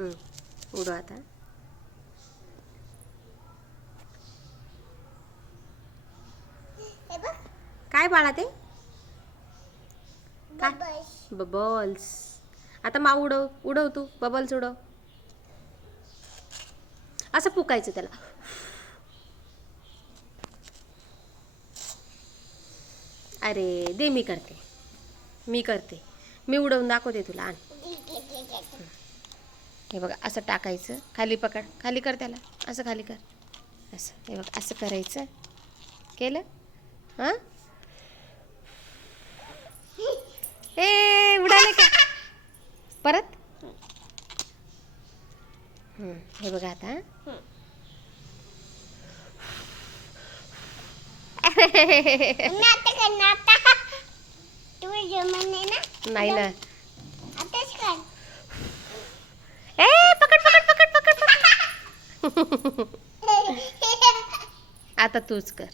उडव आता. काय बाळा ते? काय? बबल्स. आता माऊ उडव. उडव तू बबल्स उडव. असं फुकायचं त्याला. अरे दे, मी करते. मी उडवून दाखवते तुला. आण. हे बघा, असं टाकायचं. खाली पकड. खाली कर त्याला. असं खाली कर. असं हे बघ, असं करायचं. केलं? हां, ए उडाले का? परत. हे बघा आता. नाही ना. ए पकड पकड पकड पकड पकड. आता तूच कर.